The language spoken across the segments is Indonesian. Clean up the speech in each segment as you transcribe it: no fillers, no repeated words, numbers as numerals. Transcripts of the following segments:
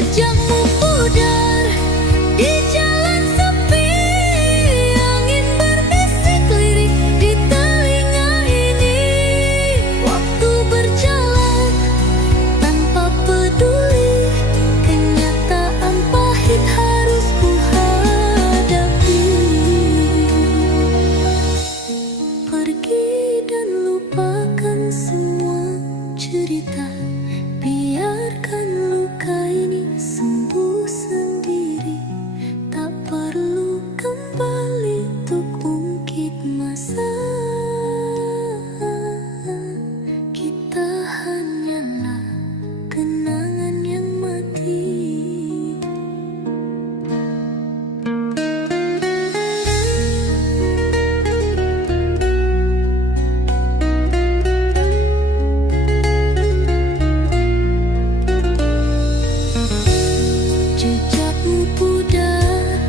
Jejakmu pudar di jalan sepi, angin berbisik lirik di telinga ini. Waktu berjalan tanpa peduli, kenyataan pahit harus ku hadapi. Pergi dan lupakan semua cerita, biarkan luka ini sembuh sendiri. Tak perlu kembali untuk ungkit masa, kita hanyalah kenangan yang mati. Jejakmu pudar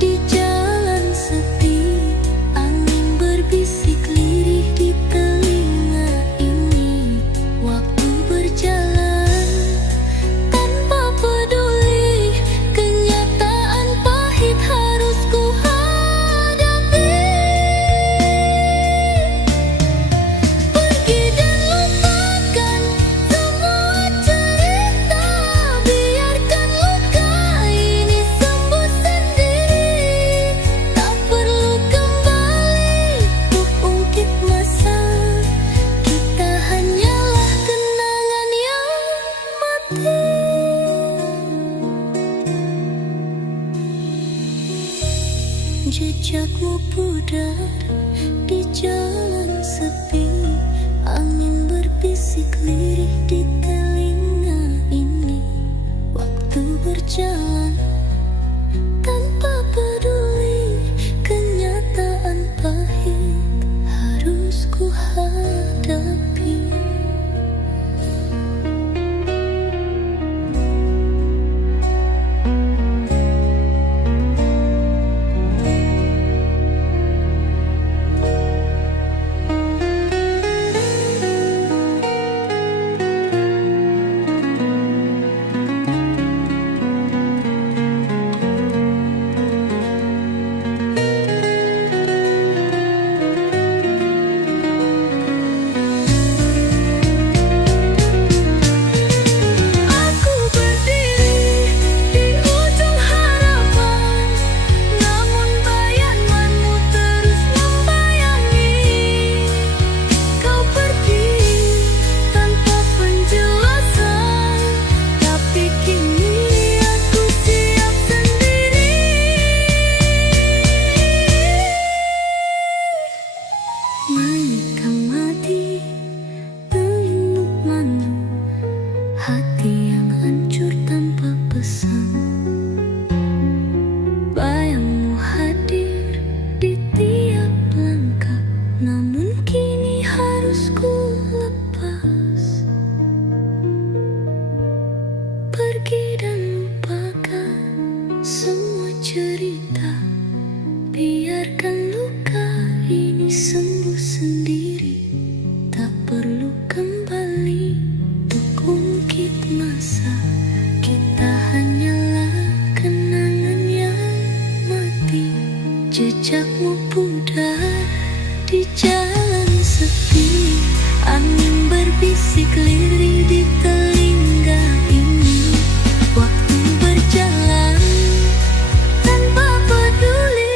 di jalan sepi, angin berbisik lirih di telinga ini. Waktu berjalan tanpa peduli, kenyataan pahit harus ku hadapi. Pergi dan lupakan semua cerita, biarkan luka ini sembuh sendiri. Tak perlu kembali untuk ungkit masa, kita hanyalah kenangan yang mati. Jejakmu pudar di jalan sepi, angin berbisik lirih di telinga ini. Waktu berjalan tanpa peduli, kenyataan pahit harus ku hadapi. Aku berdiri di ujung harapan, namun bayanganmu terus membayangi. Kau pergi tanpa penjelasan, tapi kini aku siap sendiri. Menikam mati, pelindung mandu, hati yang hancur tanpa pesan. Bayangmu hadir di tiap langkah, namun kini harus ku lepas. Pergi dan lupakan semua cerita, biarkan luka ini sembuh sendiri. Tak perlu kembali untuk ungkit masa, kita hanyalah kenangan yang mati. Jejakmu pudar di jalan sepi, angin berbisik lirih di telinga ini. Waktu berjalan tanpa peduli.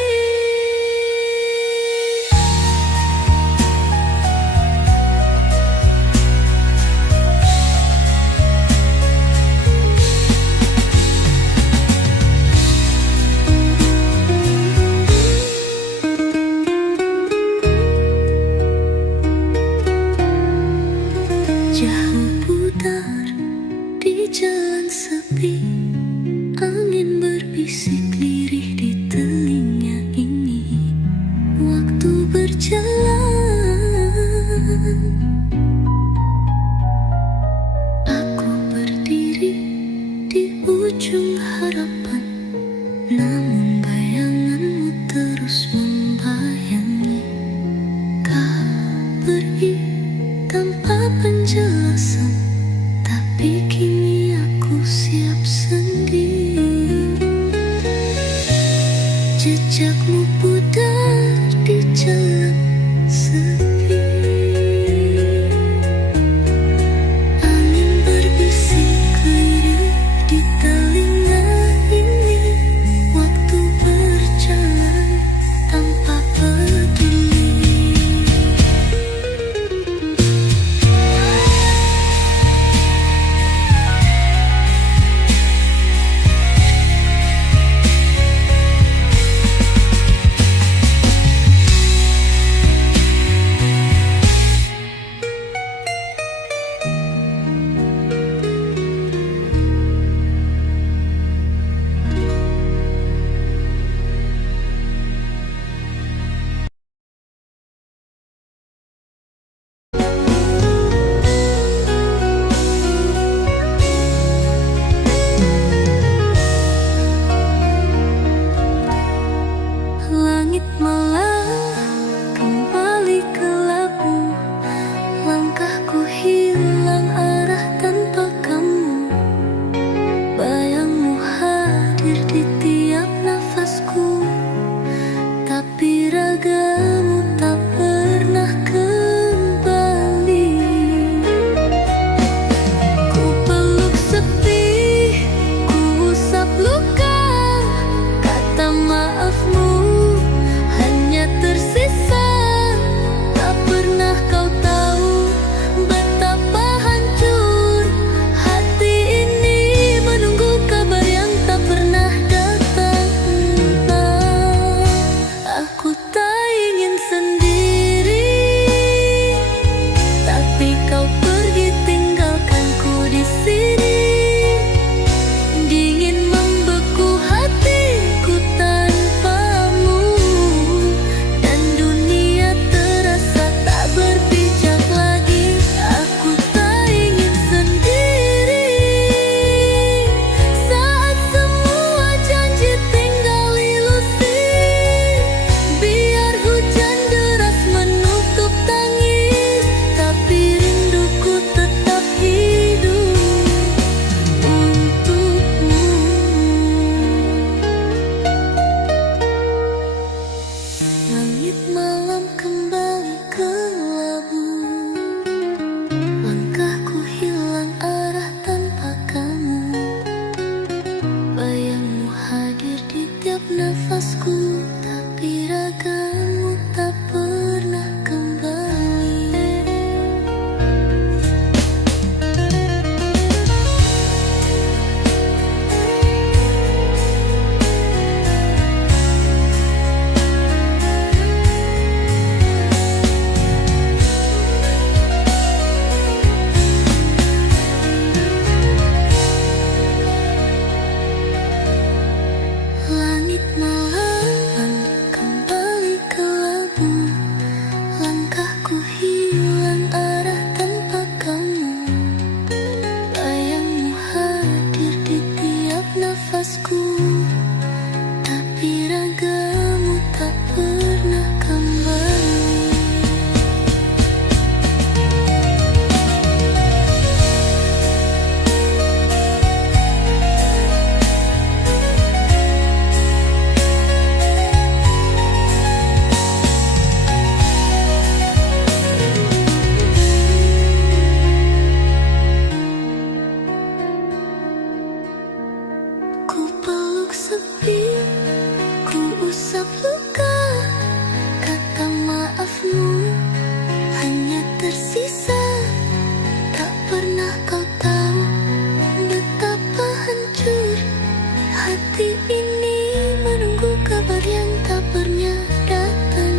Jauh putar di jalan sepi, angin berbisik lirih di telinga ini. Waktu berjalan, aku berdiri di ujung harapan, namun bayanganmu terus membayangi. Kau pergi tanpa penjelasan, tapi kini aku siap sendiri. napasku, tapi ragamu tak pernah kembali. Ku peluk sepi, ku usap luka, kata maafmu hanya tersisa. Tak pernah kau tahu betapa hancur hati ini menunggu kabar yang tak pernah datang.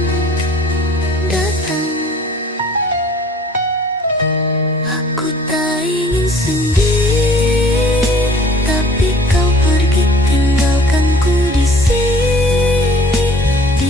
Aku tak ingin sendiri, tapi kau pergi tinggalkanku di sini, di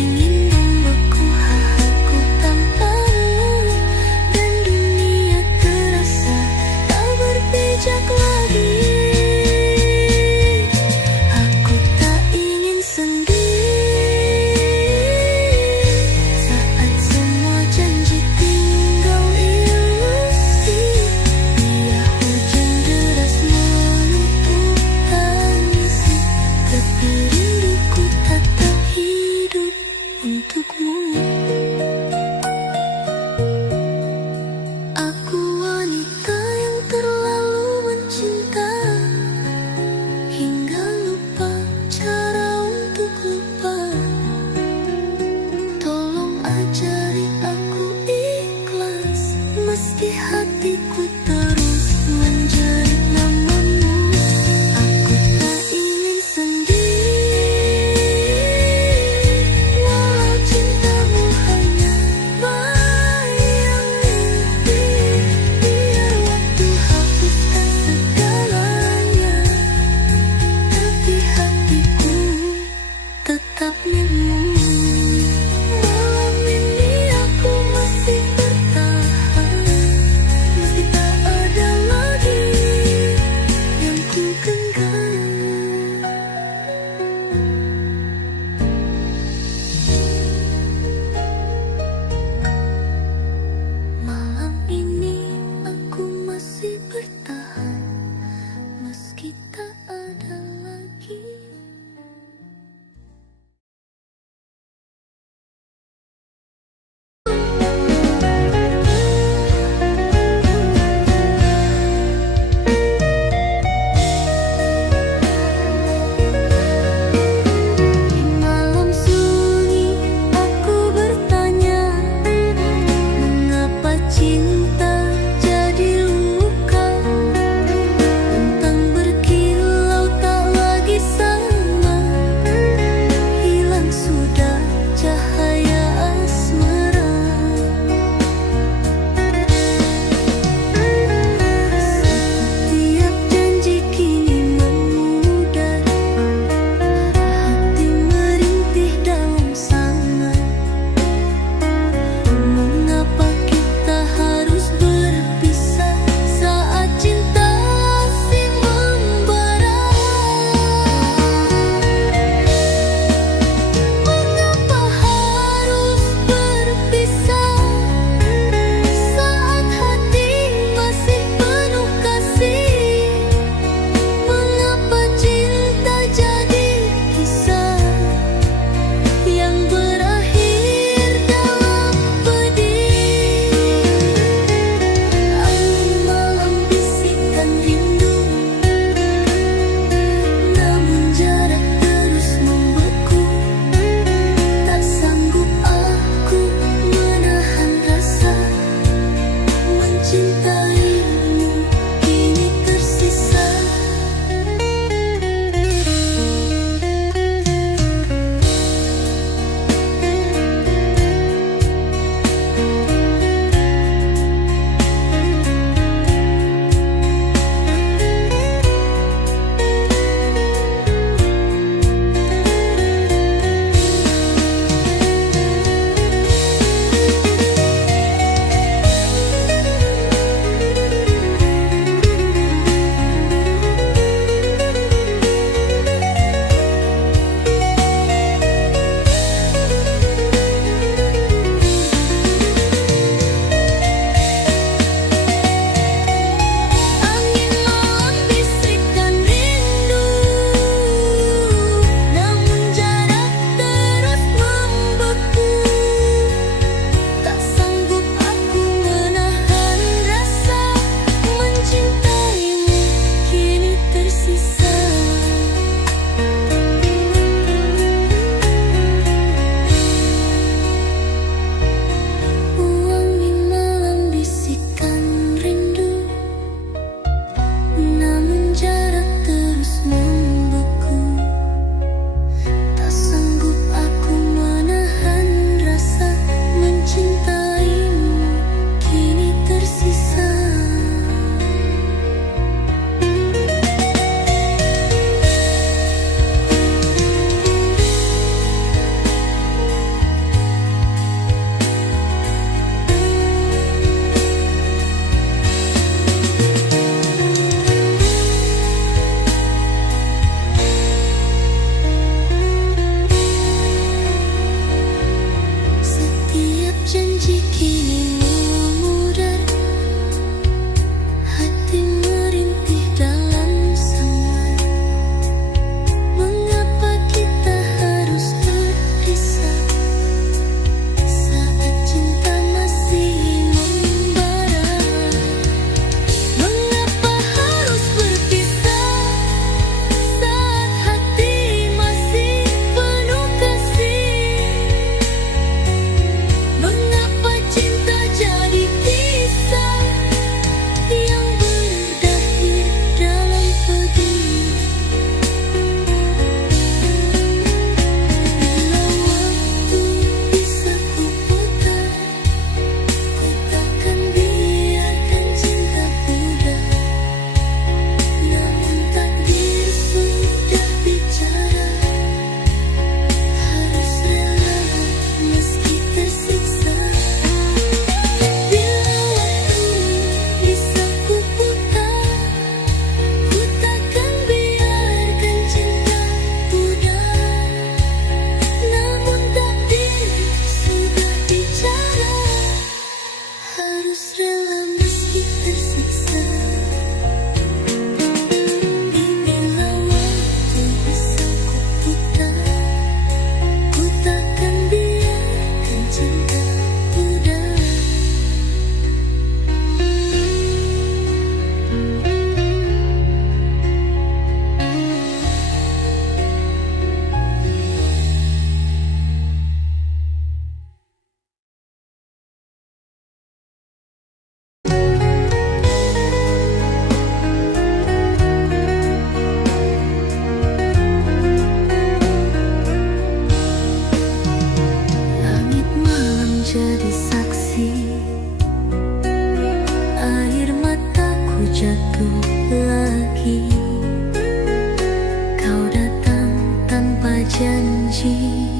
janji,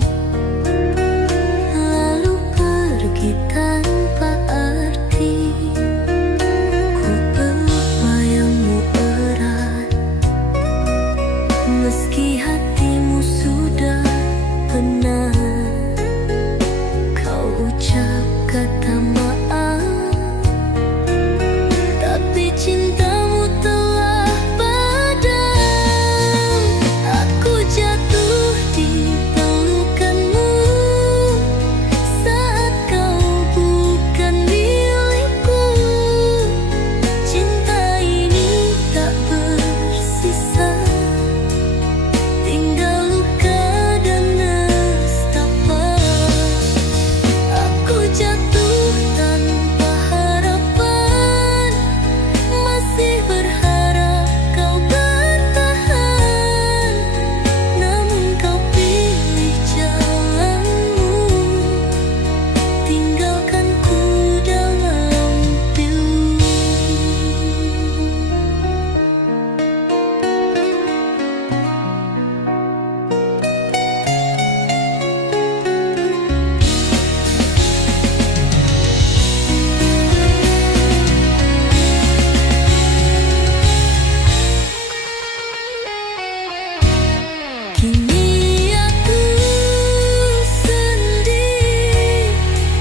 lalu pergi tanpa arti. Ku peluk bayangmu erat, meski hatimu sudah penat. Kau ucap kata maaf, tapi cintamu telah padam. Aku jatuh di pelukanmu saat kau bukan milikku. Cinta ini tak bersisa, tinggal luka dan nestapa. Aku jatuh tanpa harapan, masih berharap kau bertahan. Namun kau pilih jalanmu, tinggalkan ku dalam pilu. Kini aku sendiri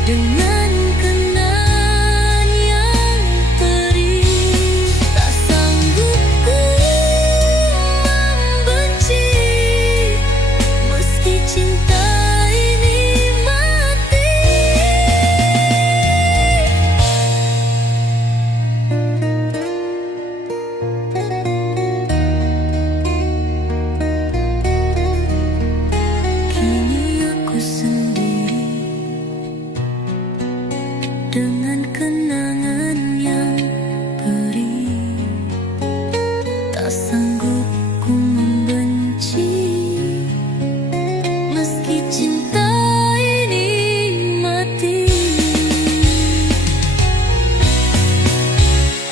dengan kenangan yang perih. Tak sanggup ku membenci, meski cinta ini mati. Kini aku sendiri dengan kenangan yang perih. Tak sanggup ku membenci, meski cinta ini mati.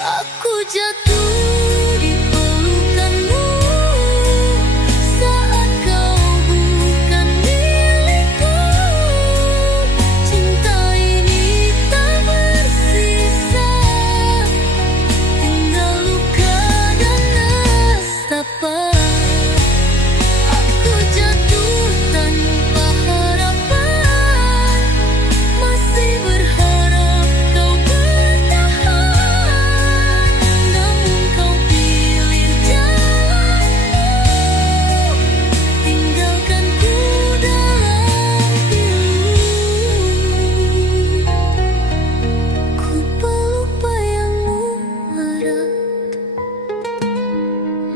Aku jatuh di pelukanmu saat kau bukan milikku. Cinta ini tak bersisa, tinggal luka dan nestapa. Aku jatuh tanpa harapan, masih berharap kau bertahan. Namun kau pilih jalanmu, tinggalkan ku dalam pilu. Ku peluk bayangmu erat,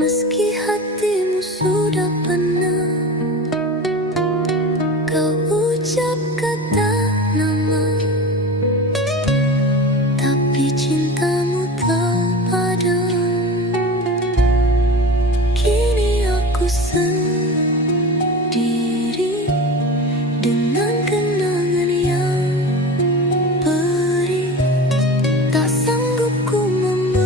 meski hatimu sudah penat. Kau ucap kata nama, tapi cintamu telah padam. Kini aku sendiri dengan kenangan yang perih. Tak sanggup ku membenci,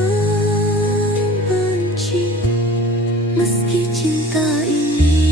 meski cinta ini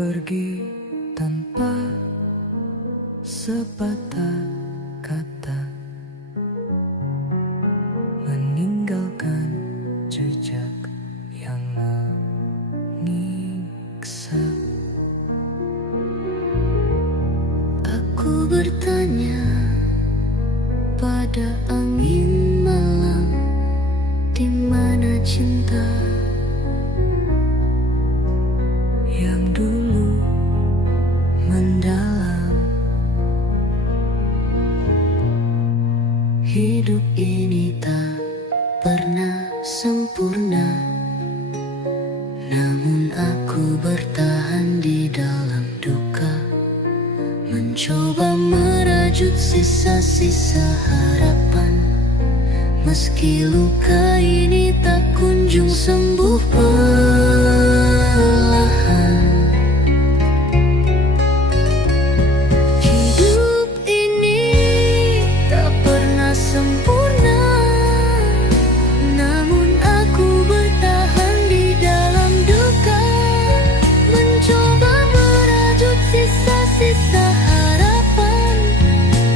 pergi tanpa sepatah kata, meninggalkan jejak yang menyiksa. Aku bertanya pada angin malam, di mana cinta yang dulu mendalam. Hidup ini tak pernah sempurna, namun aku bertahan di dalam duka, mencoba merajut sisa-sisa harapan. Meski luka ini tak kunjung sembuh perlahan. Hidup ini tak pernah sempurna, namun aku bertahan di dalam duka, mencoba merajut sisa-sisa harapan.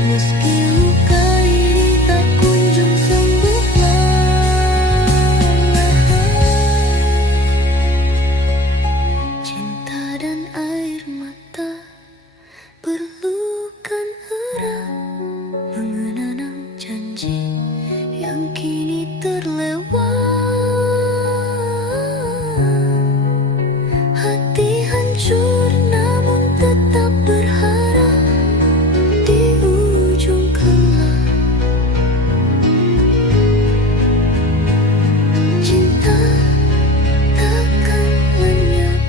Meski luka ini tak kunjung sembuh perlahan. Cinta dan air mata berlukan erat, mengenang janji yang kini terlewat. Hati hancur namun tetap berharap di ujung kelak. Cinta takkan lenyap.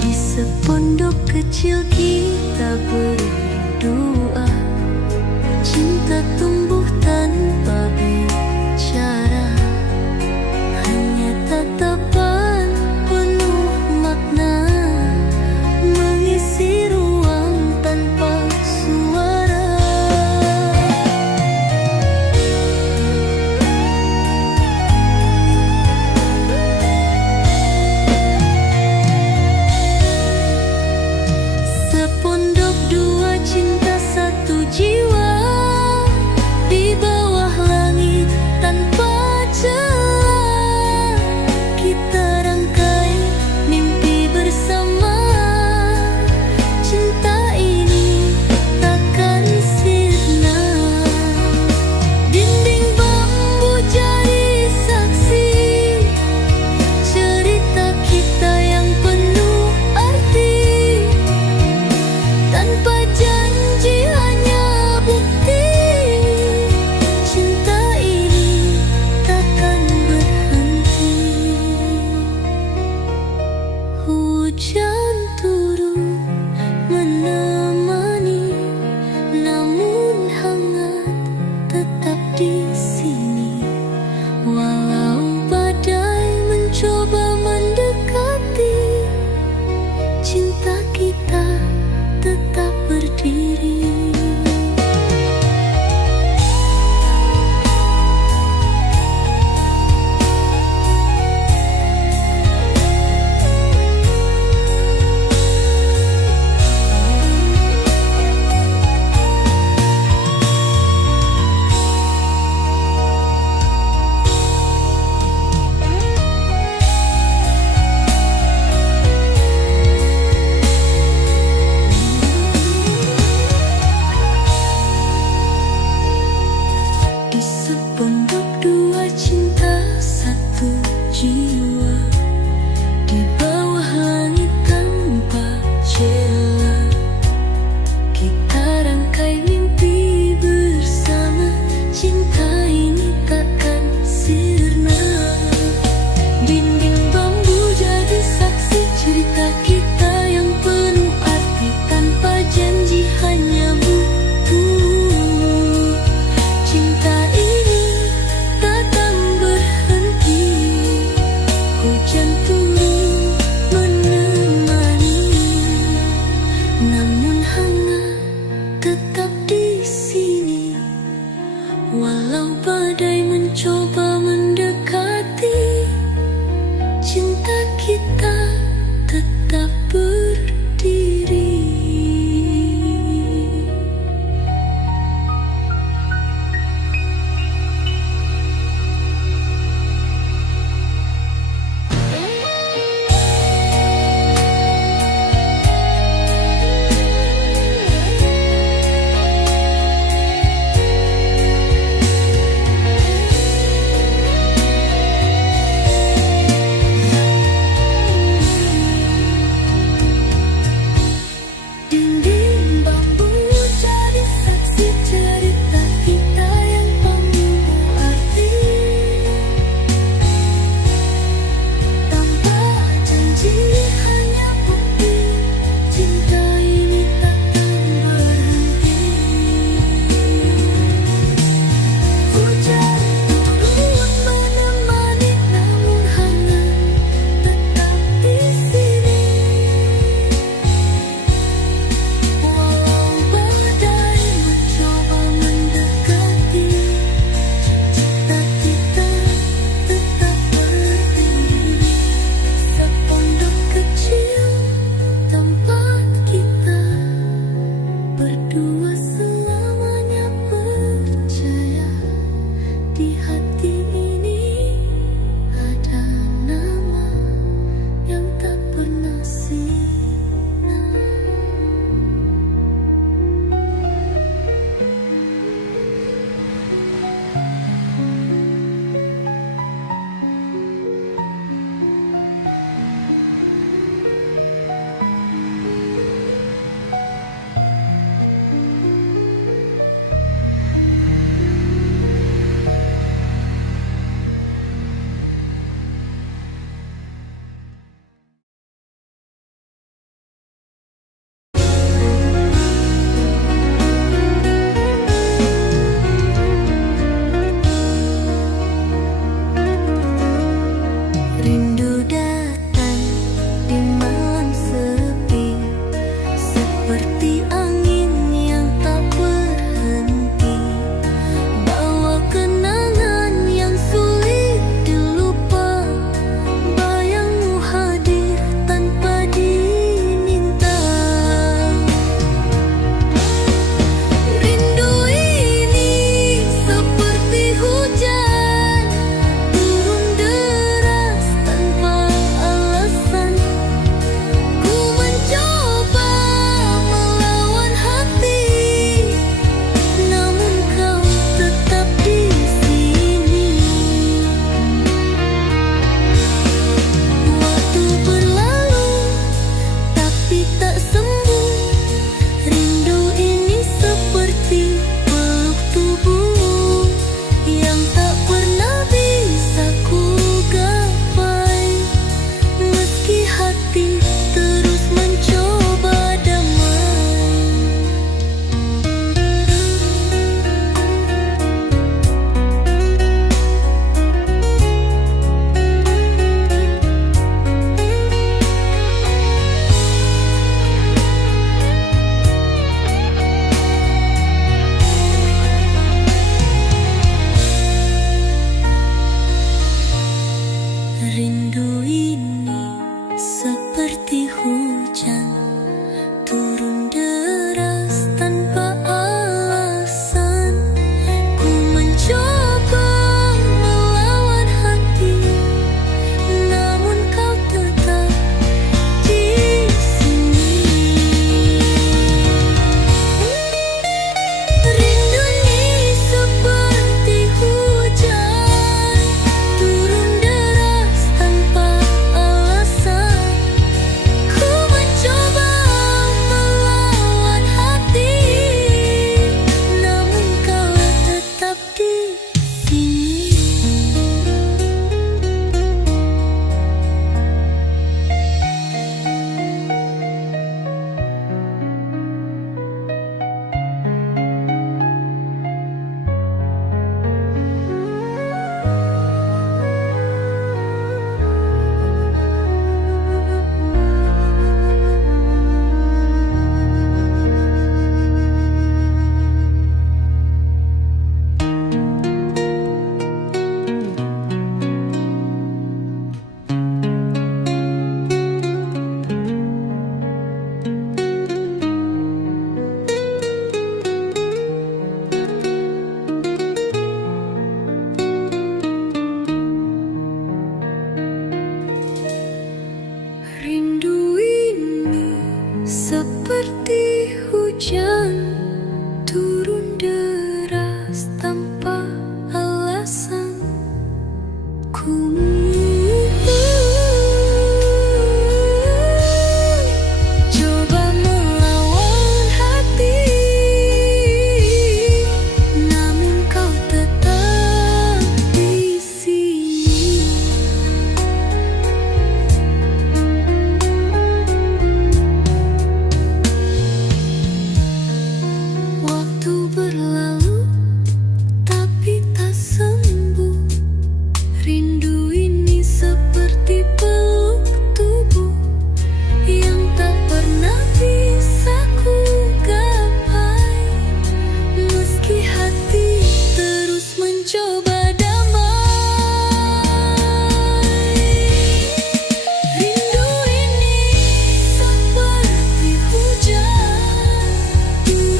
Di sepondok kecil kita berdoa, cinta tumbuh tanpa bicara, hanya tatapan penuh makna mengisi ruang tanpa suara. Sepondok dua cinta satu jiwa, di bawah langit berdua selamanya percaya di hati ini ada nama yang tak pernah sirna. Rindu datang di malam sepi, seperti angin yang tak berhenti, bawa kenangan yang sulit dilupa. Bayangmu hadir tanpa diminta. Rindu ini seperti hujan turun deras tanpa alasan. Ku mencoba melawan hati, namun kau tetap di sini. Waktu berlalu tapi tak sembuh. Rindu ini seperti peluk tubuh yang tak pernah bisa ku gapai. Meski hati terus mencoba damai. Rindu ini seperti hujan turun deras tanpa alasan. Ku mencoba melawan hati, namun kau tetap di sini. Rindu ini seperti hujan turun deras tanpa alasan. Ku mencoba melawan hati, namun kau tetap di sini. Rindu ini seperti hujan turun deras tanpa alasan. Ku coba melawan hati, namun kau tetap di sini. Waktu berlalu tapi tak sembuh. Rindu ini seperti peluk tubuh yang tak pernah bisa ku gapai. Meski hati terus mencoba damai. Rindu ini seperti hujan turun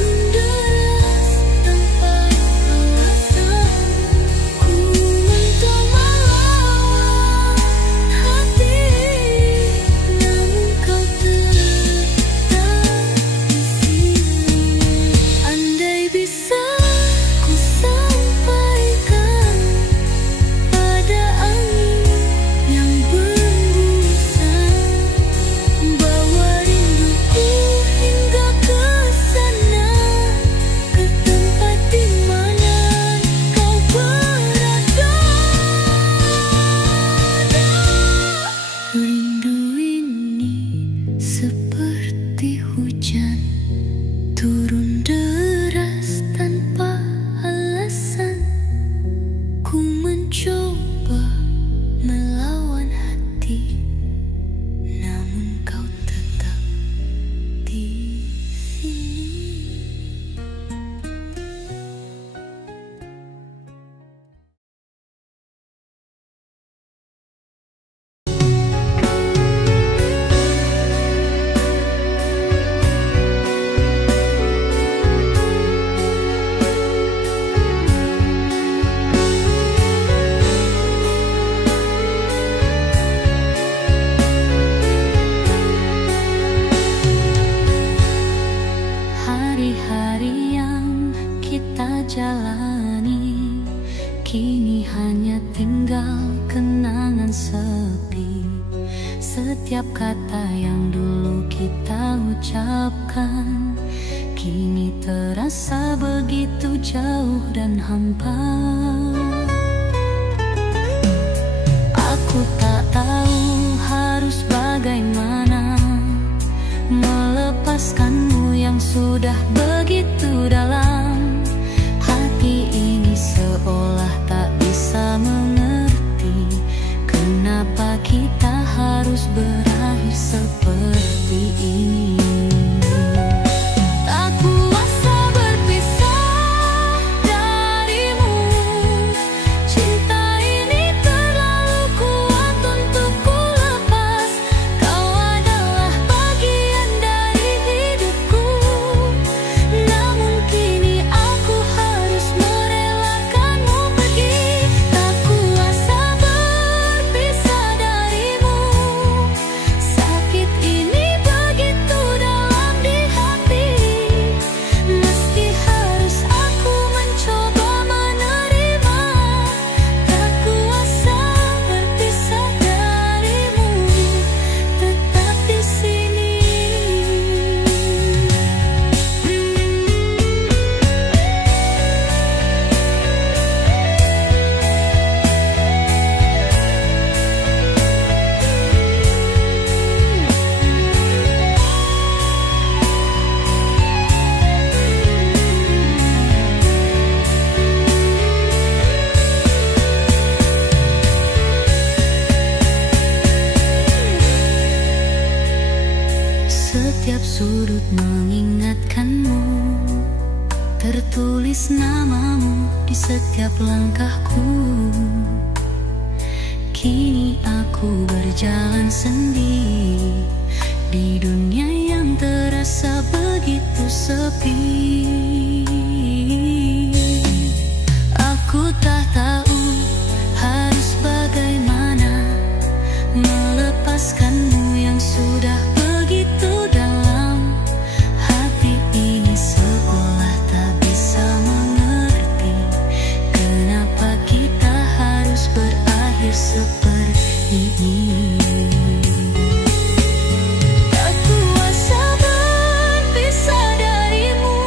jalani, kini hanya tinggal kenangan sepi. Setiap kata yang dulu kita ucapkan kini terasa begitu jauh dan hampa. Aku tak tahu harus bagaimana melepaskanmu yang sudah begitu dalam. Hati ini seolah tak bisa mengerti kenapa kita harus berakhir seperti ini. Tak kuasa berpisah darimu, cinta ini terlalu kuat untuk ku lepas. Kau adalah bagian dari hidupku, namun kini aku harus merelakanmu pergi. Tak kuasa berpisah darimu, sakit ini begitu dalam di hati. Meski harus aku mencoba menerima, tak kuasa berpisah darimu, tetap di sini. Setiap sudut mengingatkanmu, tertulis namamu di setiap langkahku. Kini aku berjalan sendiri di dunia yang terasa begitu sepi. Aku tak tahu harus bagaimana melepaskanmu yang sudah begitu dalam. Hati ini seolah tak bisa mengerti kenapa kita harus berakhir seperti ini. Tak kuasa berpisah darimu,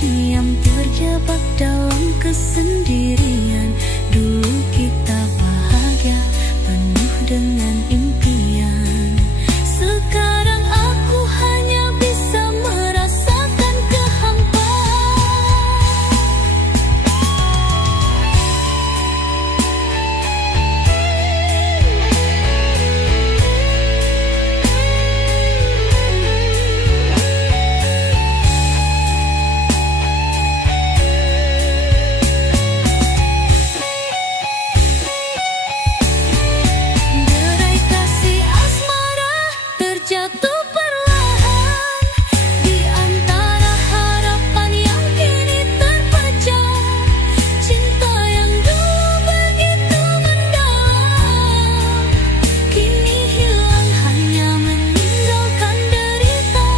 diam terjebak dalam kesendirian. Dulu kita bahagia, penuh dengan impian. Sekarang aku hanya bisa merasakan kehampaan. Derai kasih asmara terjatuh perlahan di antara harapan yang kini terpecah. Cinta yang dulu begitu mendalam, kini hilang hanya meninggalkan derita.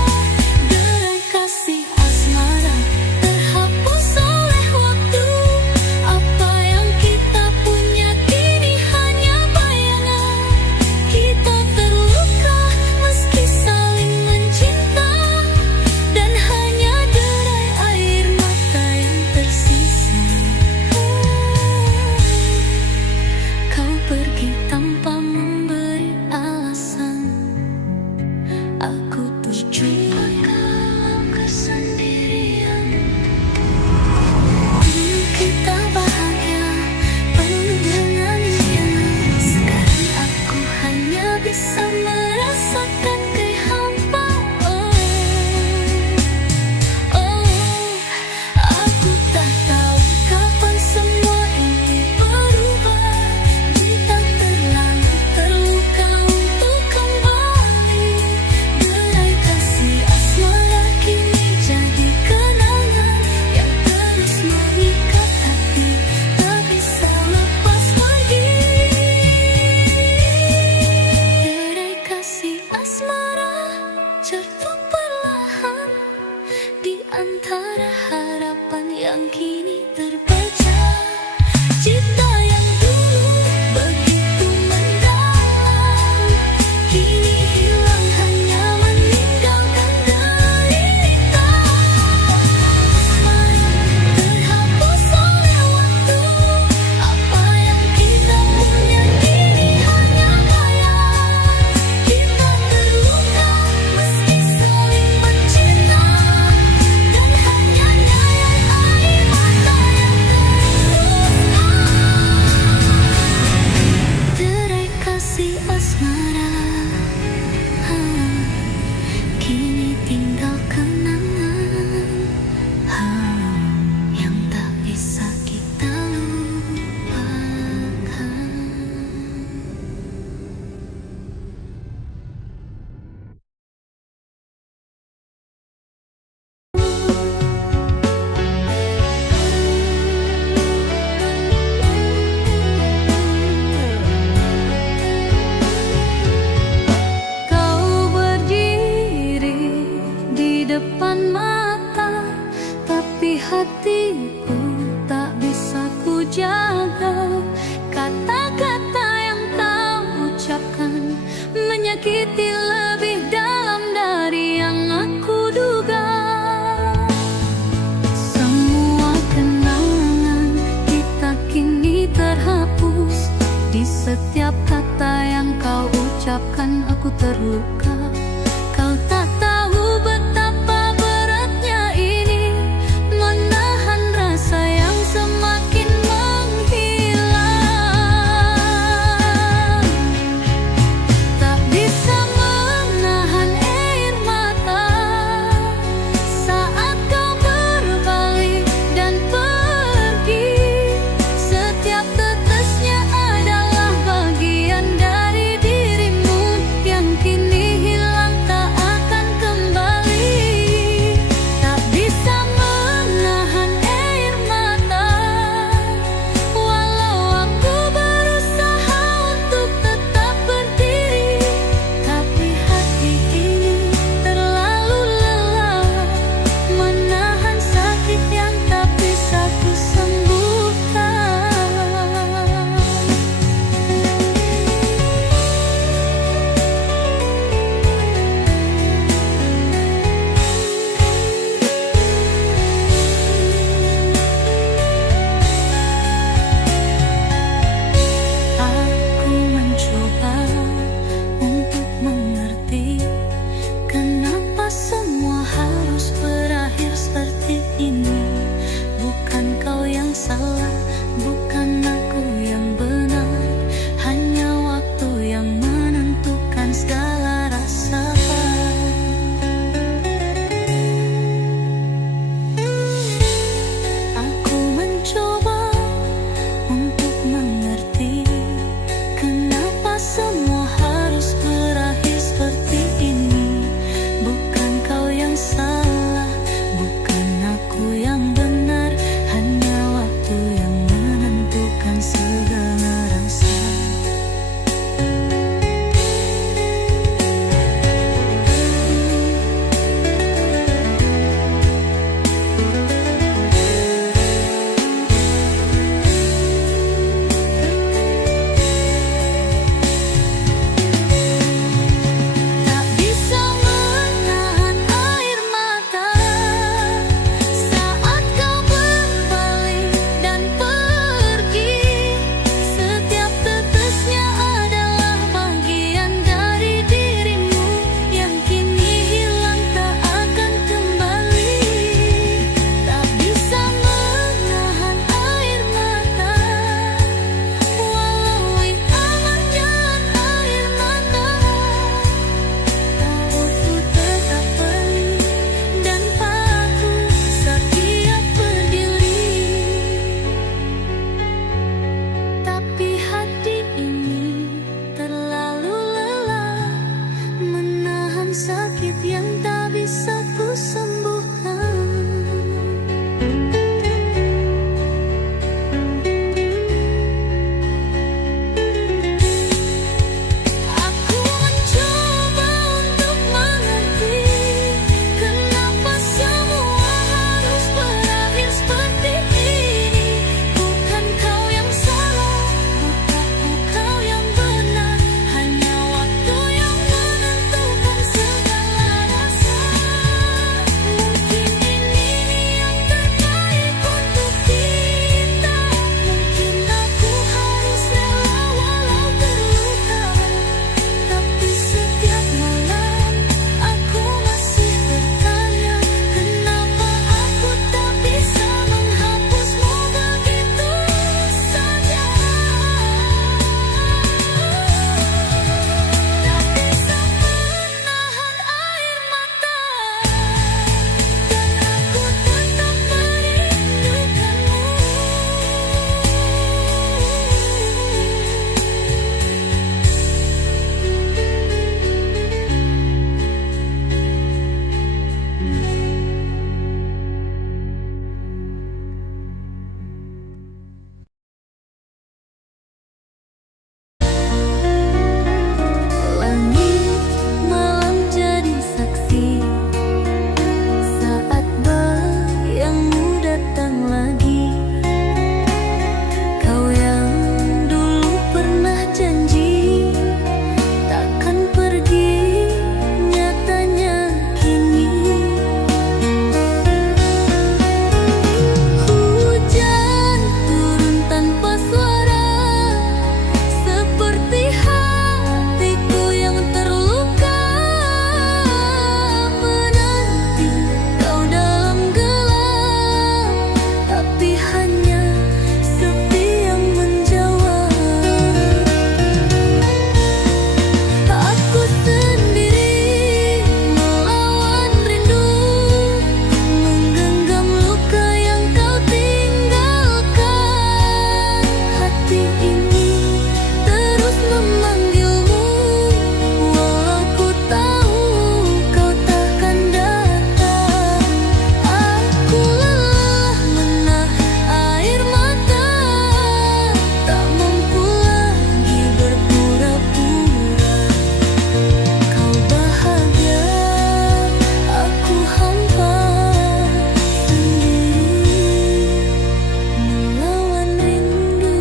Derai kasih asmara terhapus oleh waktu. Apa yang kita punya kini hanya bayangan. Kita terluka meski saling mencinta, dan hanya derai air mata yang tersisa. Kau pergi tanpa memberi alasan. Aku terjebak dalam kesendirian. Dulu kita bahagia, penuh dengan impian. Sekarang aku hanya bisa merasakan kehampaan. Aku tak tahu kapan semua ini berubah. Kita terlalu terluka untuk kembali. Derai kasih asmara kini jadi kenangan yang terus mengikat hati, tak bisa lepas pergi. Derai kasih asmara jatuh perlahan di antara harapan yang kini terpecah. Cinta yang dulu begitu mendalam, kini hilang hanya meninggalkan derita. Terhapus oleh waktu. Apa yang kita punya kini hanya bayang. Kita terluka meski saling mencinta, dan hanya nyayang air mata yang tersisa. Derai kasih asmara, kini tinggal kenangan yang tak bisa kita lupakan. Kau berdiri di depan mata, tapi hatiku tak bisa ku jaga. Kata-kata yang kau ucapkan menyakiti lebih dalam dari yang aku duga. Semua kenangan kita kini terhapus. Di setiap kata yang kau ucapkan aku terluka. Kau tak tahu betapa beratnya ini, menahan rasa yang semakin menghilang. Tak bisa Aku mencoba untuk mengerti kenapa semua harus berakhir seperti ini. Bukan kau yang salah, bukan kau yang benar, hanya waktu yang menentukan segala rasa. Mungkin ini yang terbaik untuk kita. Mungkin aku harus rela walau terluka. Tapi setiap malam aku masih bertanya, kenapa aku tak bisa menghapusmu begitu saja. Tak bisa menahan air mata, dan aku tetap merindukanmu. Langit malam jadi saksi saat bayangmu datang lagi. Kau yang dulu pernah janji takkan pergi, nyatanya kini hujan turun tanpa suara, seperti hatiku yang terluka. Menanti kau dalam gelap, tapi hanya sepi yang menjawab. Aku sendiri melawan rindu, menggenggam luka yang kau tinggalkan. Hati ini terus memanggilmu, walau ku tahu kau takkan datang. Aku lelah menahan air mata, tak mampu lagi berpura-pura. Kau bahagia, aku hampa, sendiri melawan rindu.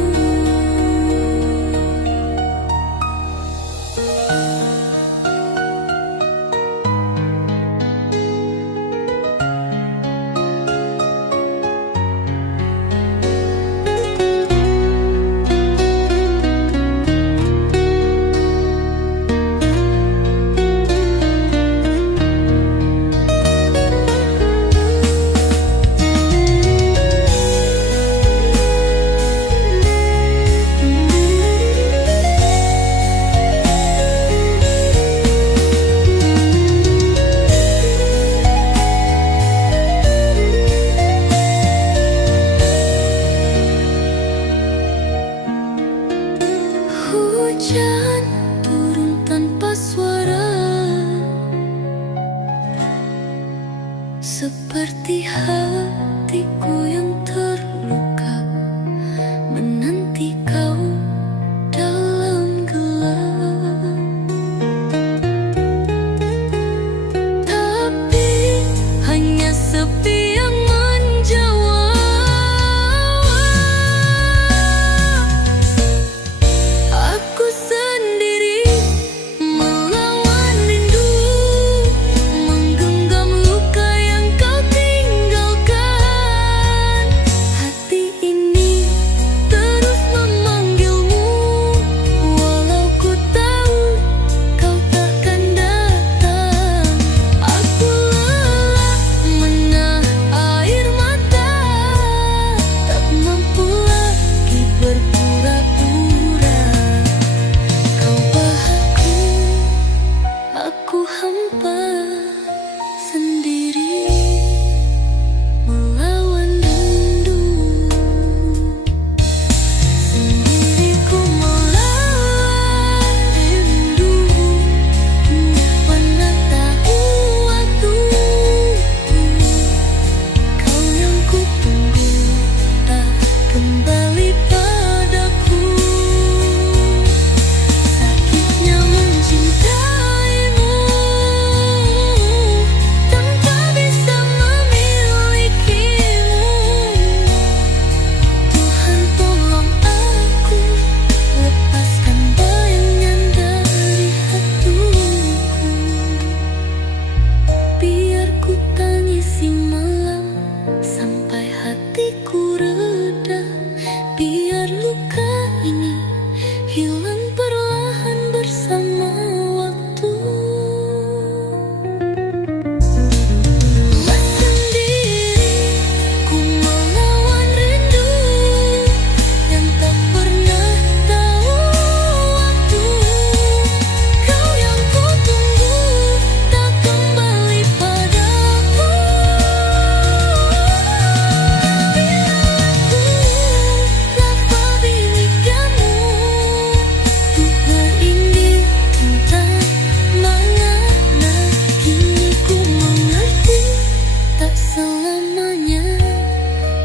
Hujan turun tanpa suara, seperti hatiku yang terluka. Menanti kau dalam gelap, tapi hanya sepi yang menjawab. Aku sendiri melawan rindu, menggenggam luka yang kau tinggalkan.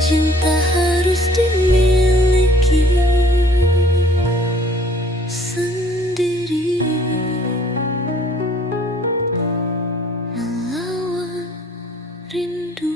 cinta harus dimiliki sendiri, melawan rindu.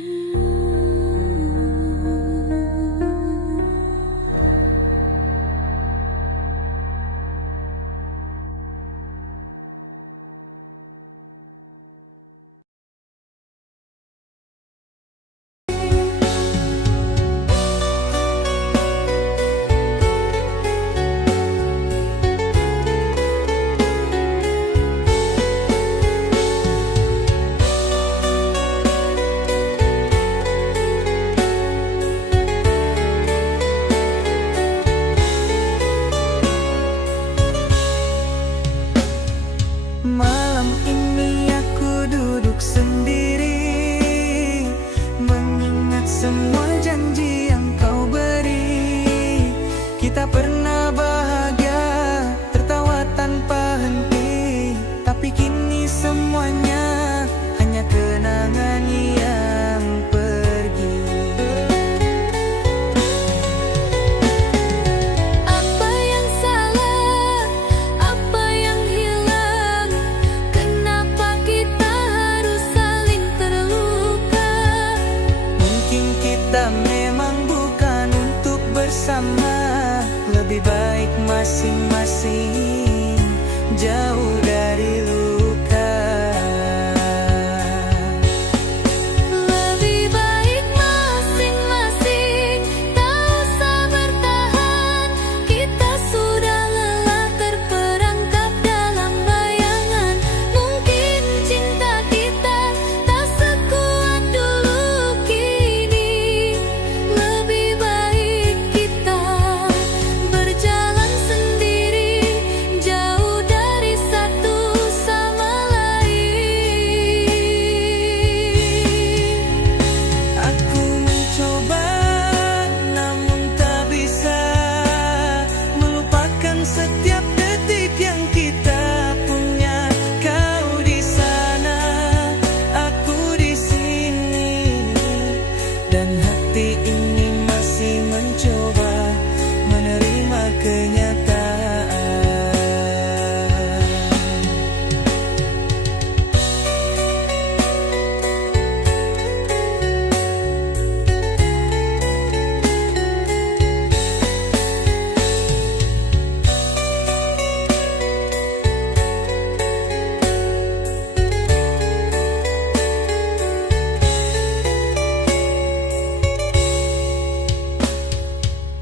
Malam ini aku duduk sendiri, mengingat semua janji yang kau beri. Kita pernah bahagia, tertawa tanpa henti, tapi kini semuanya hanya kenangan yang pergi. Apa yang salah? Apa yang hilang? Kenapa kita harus saling terluka? Mungkin kita memang bukan untuk bersama. Lebih baik masing-masing jauh dari luka. Lebih baik masing-masing tak usah bertahan. Kita sudah lelah terperangkap dalam bayangan. Mungkin cinta kita tak sekuat dulu kini. Lebih baik kita berjalan sendiri, jauh dari satu sama lain. Aku mencoba namun tak bisa melupakan setiap detik yang kita punya. Kau di sana, aku di sini, dan hati ini masih mencoba menerima kenyataan.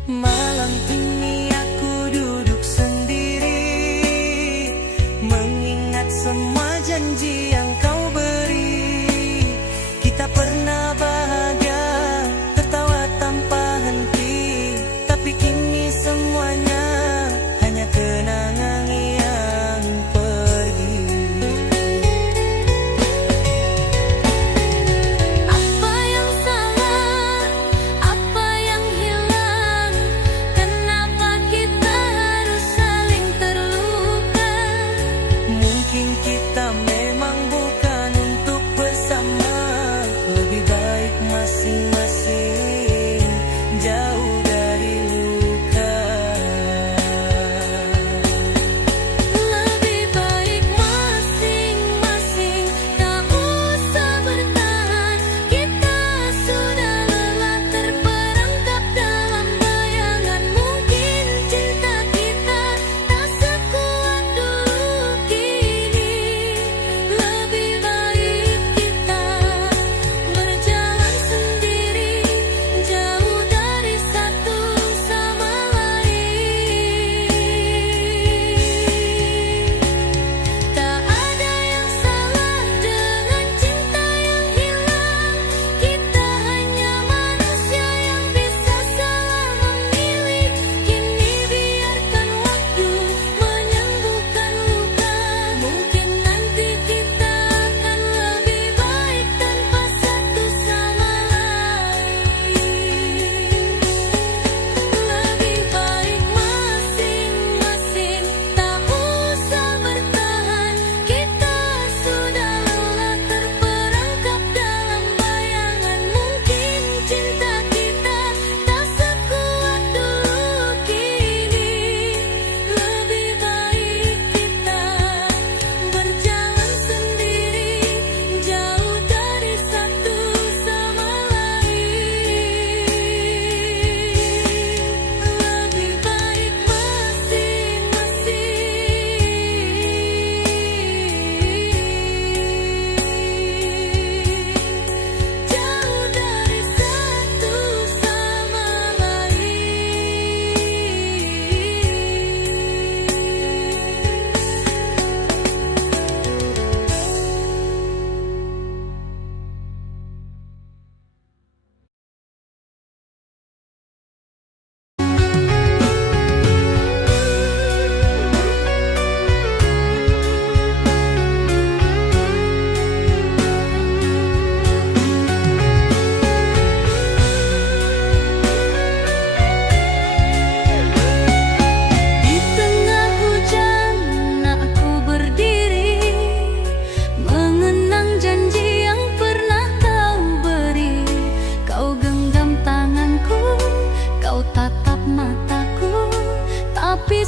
Malam ini aku duduk sendiri, mengingat semua janji yang kau beri. Kita pernah bahagia, tertawa tanpa henti, tapi kini semuanya hanya kenangan yang pergi. Apa yang salah? Apa yang hilang? Kenapa kita harus saling terluka? Mungkin kita memang bukan untuk bersama. Lebih baik masing-masing jauh dari luka. Lebih baik masing-masing tak usah bertahan. Kita sudah lelah terperangkap dalam bayangan. Mungkin cinta kita tak sekuat dulu kini. Lebih baik kita berjalan sendiri,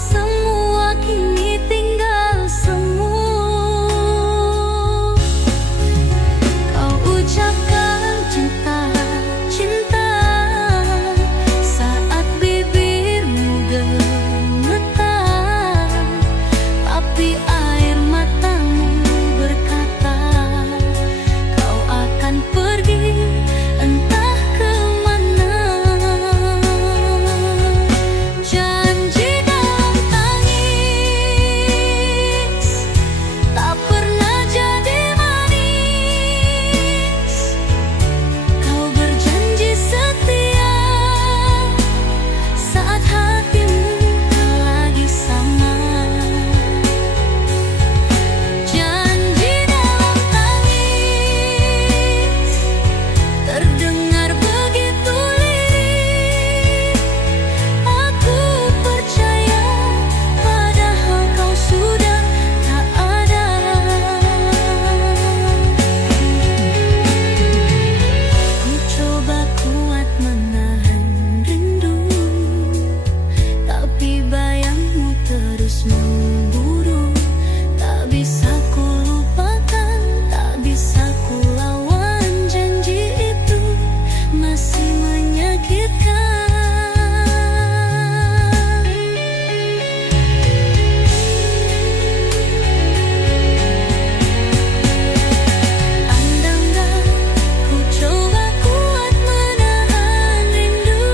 semua kini tinggal semu. Kau ucapkan cinta, cinta saat bibirmu gemetar, tapi air matamu berkata kau akan pergi entah kemana. Janji dalam tangis tak pernah jadi manis. Kau berjanji setia saat hatimu tak lagi sama. Janji dalam tangis terdengar begitu lirik. Aku percaya padahal kau sudah tak ada. Ku coba kuat menahan rindu, tapi bayangmu terus memburu. Tak bisa ku lupakan, tak bisa ku lawan. Janji itu masih menyakitkan. Andangkan ku coba kuat menahan rindu,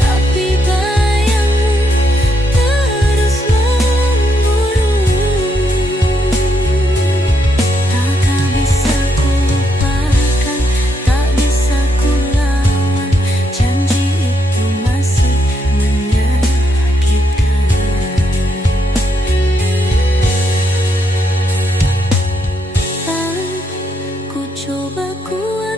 tapi bayangmu terus memburu. Takkan bisa ku lupakan, tak bisa ku lawan. Janji itu masih menyakitkan. Ku coba kuat